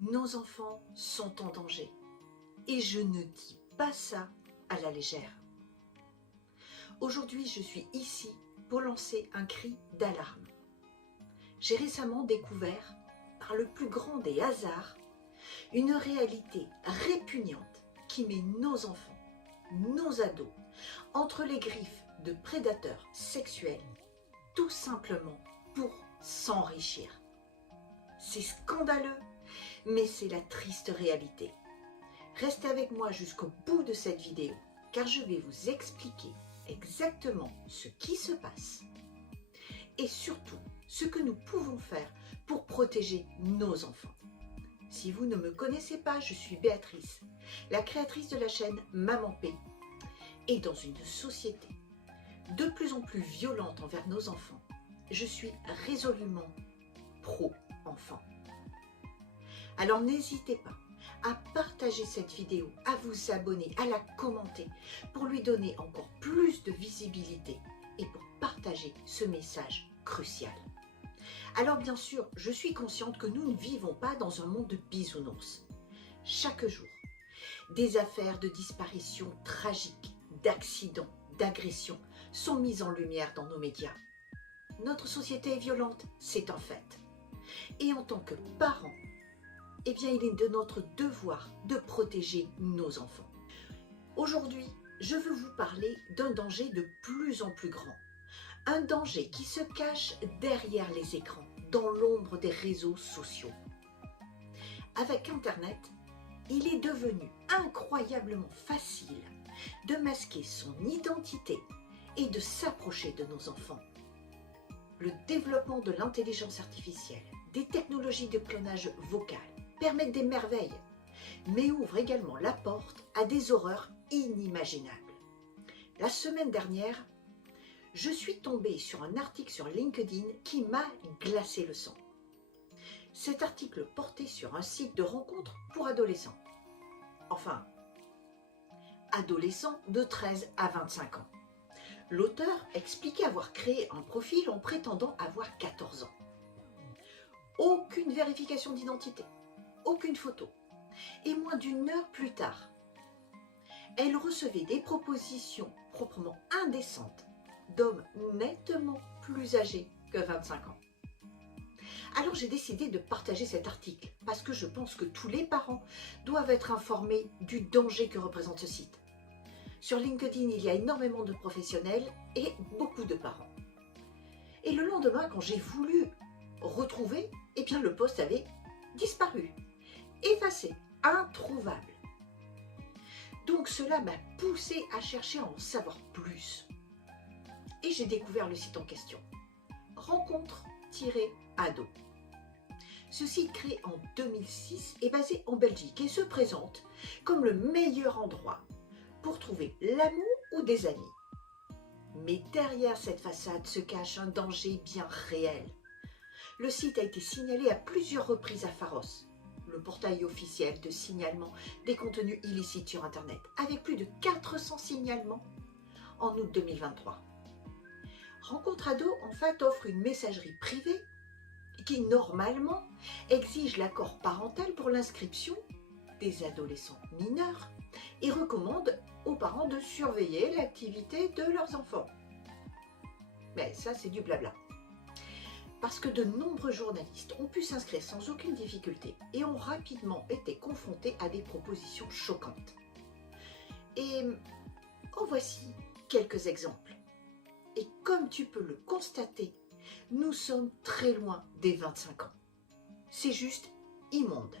Nos enfants sont en danger et je ne dis pas ça à la légère. Aujourd'hui, je suis ici pour lancer un cri d'alarme. J'ai récemment découvert, par le plus grand des hasards, une réalité répugnante qui met nos enfants, nos ados, entre les griffes de prédateurs sexuels, tout simplement pour s'enrichir. C'est scandaleux, mais c'est la triste réalité. Restez avec moi jusqu'au bout de cette vidéo, car je vais vous expliquer exactement ce qui se passe et surtout ce que nous pouvons faire pour protéger nos enfants. Si vous ne me connaissez pas, je suis Béatrice, la créatrice de la chaîne Maman P. Et dans une société de plus en plus violente envers nos enfants, je suis résolument pro-enfant. Alors n'hésitez pas à partager cette vidéo, à vous abonner, à la commenter pour lui donner encore plus de visibilité et pour partager ce message crucial. Alors bien sûr, je suis consciente que nous ne vivons pas dans un monde de bisounours. Chaque jour, des affaires de disparition tragiques, d'accidents, d'agressions sont mises en lumière dans nos médias. Notre société est violente, c'est un fait. Et en tant que parents, eh bien, il est de notre devoir de protéger nos enfants. Aujourd'hui, je veux vous parler d'un danger de plus en plus grand. Un danger qui se cache derrière les écrans, dans l'ombre des réseaux sociaux. Avec Internet, il est devenu incroyablement facile de masquer son identité et de s'approcher de nos enfants. Le développement de l'intelligence artificielle, des technologies de clonage vocal, permettent des merveilles, mais ouvrent également la porte à des horreurs inimaginables. La semaine dernière, je suis tombée sur un article sur LinkedIn qui m'a glacé le sang. Cet article portait sur un site de rencontres pour adolescents. Enfin, adolescents de 13 à 25 ans. L'auteur expliquait avoir créé un profil en prétendant avoir 14 ans. Aucune vérification d'identité. Aucune photo. Et moins d'une heure plus tard, elle recevait des propositions proprement indécentes d'hommes nettement plus âgés que 25 ans. Alors j'ai décidé de partager cet article parce que je pense que tous les parents doivent être informés du danger que représente ce site. Sur LinkedIn, il y a énormément de professionnels et beaucoup de parents. Et le lendemain, quand j'ai voulu retrouver, eh bien le post avait disparu. Effacé, introuvable. Donc cela m'a poussé à chercher à en savoir plus. Et j'ai découvert le site en question. Rencontre-ado. Ce site créé en 2006 est basé en Belgique et se présente comme le meilleur endroit pour trouver l'amour ou des amis. Mais derrière cette façade se cache un danger bien réel. Le site a été signalé à plusieurs reprises à Pharos, le portail officiel de signalement des contenus illicites sur Internet, avec plus de 400 signalements en août 2023. Rencontre Ado, en fait, offre une messagerie privée qui, normalement, exige l'accord parental pour l'inscription des adolescents mineurs et recommande aux parents de surveiller l'activité de leurs enfants. Mais ça, c'est du blabla. Parce que de nombreux journalistes ont pu s'inscrire sans aucune difficulté et ont rapidement été confrontés à des propositions choquantes. Et en voici quelques exemples. Et comme tu peux le constater, nous sommes très loin des 25 ans. C'est juste immonde.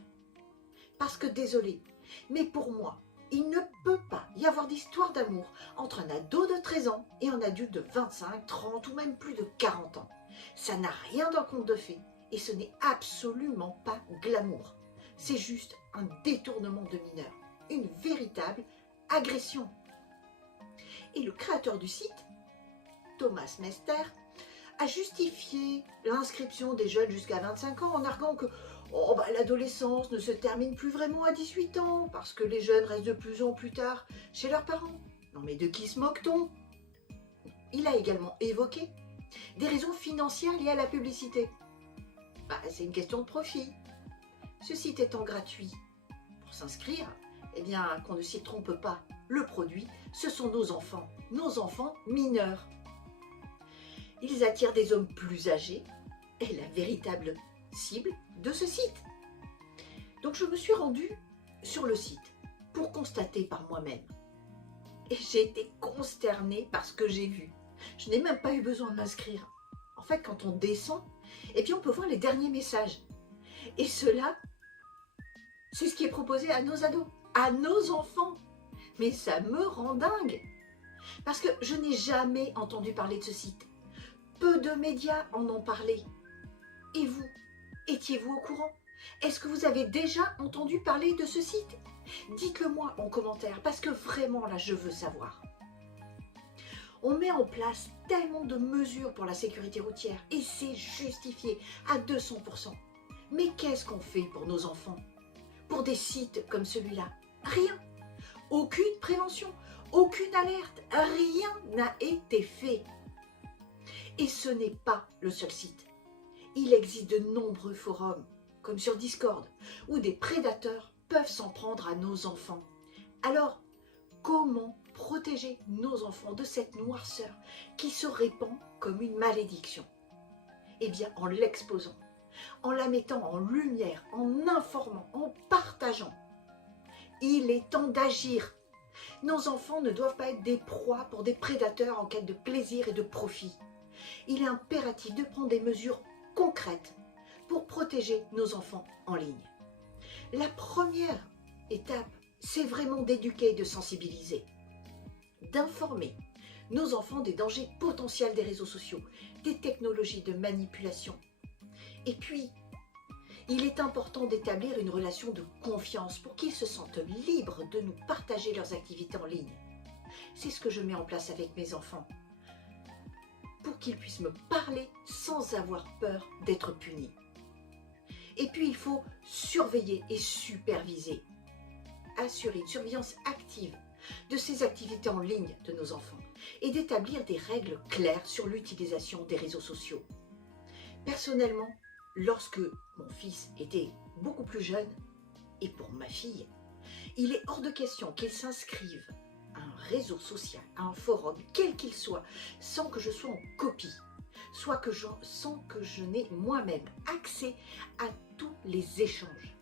Parce que désolé, mais pour moi, il ne peut pas y avoir d'histoire d'amour entre un ado de 13 ans et un adulte de 25, 30 ou même plus de 40 ans. Ça n'a rien d'un conte de fées et ce n'est absolument pas glamour. C'est juste un détournement de mineurs, une véritable agression. Et le créateur du site, Thomas Mester, a justifié l'inscription des jeunes jusqu'à 25 ans en arguant que l'adolescence ne se termine plus vraiment à 18 ans parce que les jeunes restent de plus en plus tard chez leurs parents. Non mais de qui se moque-t-on? Il a également évoqué des raisons financières liées à la publicité. C'est une question de profit. ce site étant gratuit. Pour s'inscrire, eh bien, qu'on ne s'y trompe pas, le produit, ce sont nos enfants mineurs. Ils attirent des hommes plus âgés et la véritable cible de ce site. Donc je me suis rendue sur le site pour constater par moi-même. Et j'ai été consternée par ce que j'ai vu. Je n'ai même pas eu besoin de m'inscrire. En fait, quand on descend, et puis on peut voir les derniers messages. Et cela, c'est ce qui est proposé à nos ados, à nos enfants. Mais ça me rend dingue. Parce que je n'ai jamais entendu parler de ce site. Peu de médias en ont parlé. Et vous, étiez-vous au courant? Est-ce que vous avez déjà entendu parler de ce site? Dites-le moi en commentaire, parce que vraiment là, je veux savoir. On met en place tellement de mesures pour la sécurité routière et c'est justifié à 200%. Mais qu'est-ce qu'on fait pour nos enfants? Pour des sites comme celui-là? Rien. Aucune prévention, aucune alerte, rien n'a été fait. Et ce n'est pas le seul site. Il existe de nombreux forums, comme sur Discord, où des prédateurs peuvent s'en prendre à nos enfants. Alors, comment protéger nos enfants de cette noirceur qui se répand comme une malédiction? Eh bien, en l'exposant, en la mettant en lumière, en informant, en partageant. Il est temps d'agir. Nos enfants ne doivent pas être des proies pour des prédateurs en quête de plaisir et de profit. Il est impératif de prendre des mesures concrètes pour protéger nos enfants en ligne. La première étape, c'est vraiment d'éduquer et de sensibiliser, d'informer nos enfants des dangers potentiels des réseaux sociaux, des technologies de manipulation. Et puis, il est important d'établir une relation de confiance pour qu'ils se sentent libres de nous partager leurs activités en ligne. C'est ce que je mets en place avec mes enfants, pour qu'ils puissent me parler sans avoir peur d'être punis. Et puis, il faut surveiller et superviser, assurer une surveillance active de ces activités en ligne de nos enfants et d'établir des règles claires sur l'utilisation des réseaux sociaux. Personnellement, lorsque mon fils était beaucoup plus jeune, et pour ma fille, il est hors de question qu'il s'inscrive à un réseau social, à un forum, quel qu'il soit, sans que je sois en copie, sans que je n'ai moi-même accès à tous les échanges,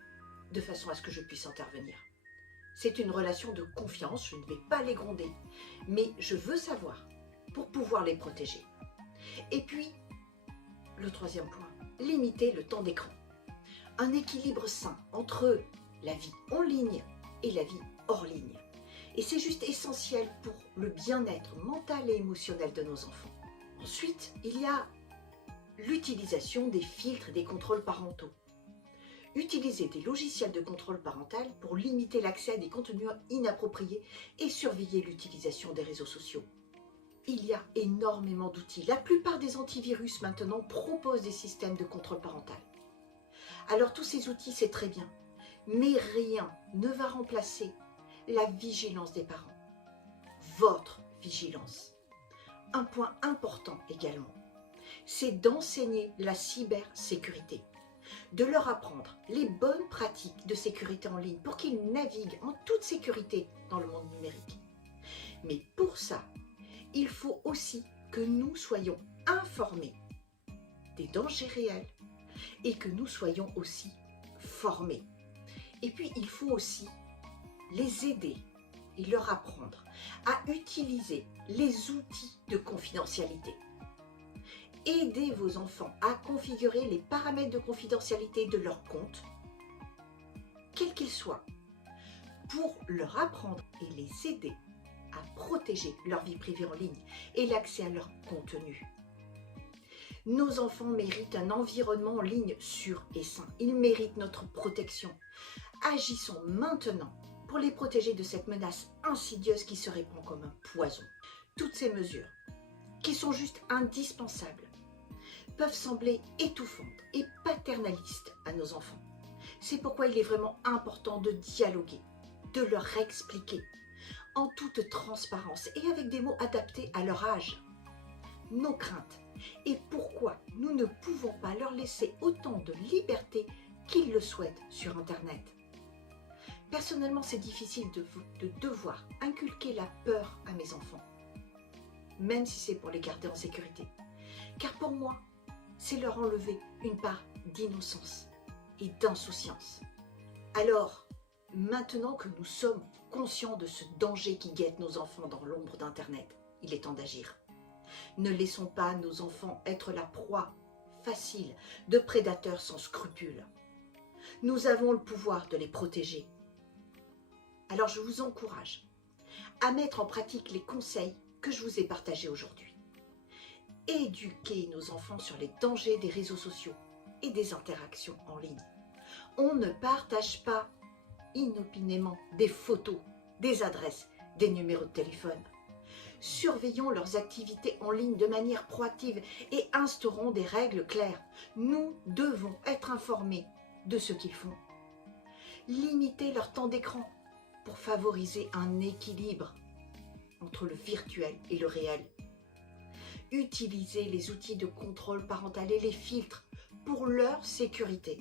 de façon à ce que je puisse intervenir. C'est une relation de confiance, je ne vais pas les gronder, mais je veux savoir pour pouvoir les protéger. Et puis, le troisième point, limiter le temps d'écran. Un équilibre sain entre la vie en ligne et la vie hors ligne. Et c'est juste essentiel pour le bien-être mental et émotionnel de nos enfants. Ensuite, il y a l'utilisation des filtres et des contrôles parentaux. Utiliser des logiciels de contrôle parental pour limiter l'accès à des contenus inappropriés et surveiller l'utilisation des réseaux sociaux. Il y a énormément d'outils. La plupart des antivirus maintenant proposent des systèmes de contrôle parental. Alors tous ces outils, c'est très bien, mais rien ne va remplacer la vigilance des parents. Votre vigilance. Un point important également, c'est d'enseigner la cybersécurité, de leur apprendre les bonnes pratiques de sécurité en ligne pour qu'ils naviguent en toute sécurité dans le monde numérique. Mais pour ça, il faut aussi que nous soyons informés des dangers réels et que nous soyons aussi formés. Et puis, il faut aussi les aider et leur apprendre à utiliser les outils de confidentialité. Aidez vos enfants à configurer les paramètres de confidentialité de leur compte, quels qu'ils soient, pour leur apprendre et les aider à protéger leur vie privée en ligne et l'accès à leur contenu. Nos enfants méritent un environnement en ligne sûr et sain. Ils méritent notre protection. Agissons maintenant pour les protéger de cette menace insidieuse qui se répand comme un poison. Toutes ces mesures, qui sont juste indispensables, peuvent sembler étouffantes et paternalistes à nos enfants. C'est pourquoi il est vraiment important de dialoguer, de leur expliquer, en toute transparence et avec des mots adaptés à leur âge, nos craintes et pourquoi nous ne pouvons pas leur laisser autant de liberté qu'ils le souhaitent sur Internet. Personnellement, c'est difficile de devoir inculquer la peur à mes enfants, même si c'est pour les garder en sécurité. Car pour moi, c'est leur enlever une part d'innocence et d'insouciance. Alors, maintenant que nous sommes conscients de ce danger qui guette nos enfants dans l'ombre d'Internet, il est temps d'agir. Ne laissons pas nos enfants être la proie facile de prédateurs sans scrupules. Nous avons le pouvoir de les protéger. Alors je vous encourage à mettre en pratique les conseils que je vous ai partagés aujourd'hui. Éduquer nos enfants sur les dangers des réseaux sociaux et des interactions en ligne. On ne partage pas inopinément des photos, des adresses, des numéros de téléphone. Surveillons leurs activités en ligne de manière proactive et instaurons des règles claires. Nous devons être informés de ce qu'ils font. Limitez leur temps d'écran pour favoriser un équilibre entre le virtuel et le réel. Utilisez les outils de contrôle parental et les filtres pour leur sécurité.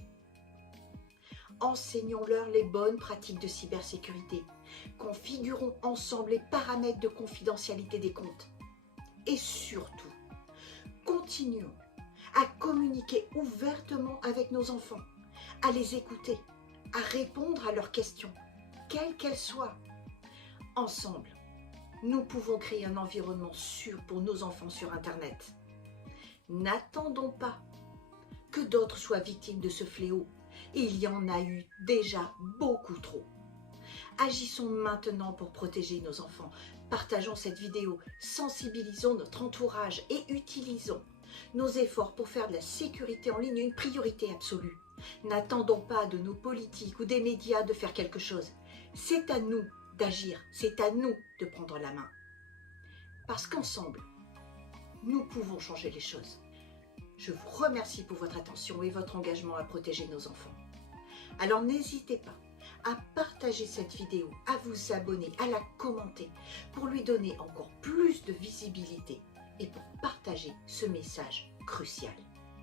Enseignons-leur les bonnes pratiques de cybersécurité. Configurons ensemble les paramètres de confidentialité des comptes. Et surtout, continuons à communiquer ouvertement avec nos enfants, à les écouter, à répondre à leurs questions, quelles qu'elles soient. Ensemble, nous pouvons créer un environnement sûr pour nos enfants sur Internet. N'attendons pas que d'autres soient victimes de ce fléau. Il y en a eu déjà beaucoup trop. Agissons maintenant pour protéger nos enfants. Partageons cette vidéo, sensibilisons notre entourage et utilisons nos efforts pour faire de la sécurité en ligne une priorité absolue. N'attendons pas de nos politiques ou des médias de faire quelque chose. C'est à nous d'agir, c'est à nous de prendre la main. Parce qu'ensemble, nous pouvons changer les choses. Je vous remercie pour votre attention et votre engagement à protéger nos enfants. Alors n'hésitez pas à partager cette vidéo, à vous abonner, à la commenter pour lui donner encore plus de visibilité et pour partager ce message crucial.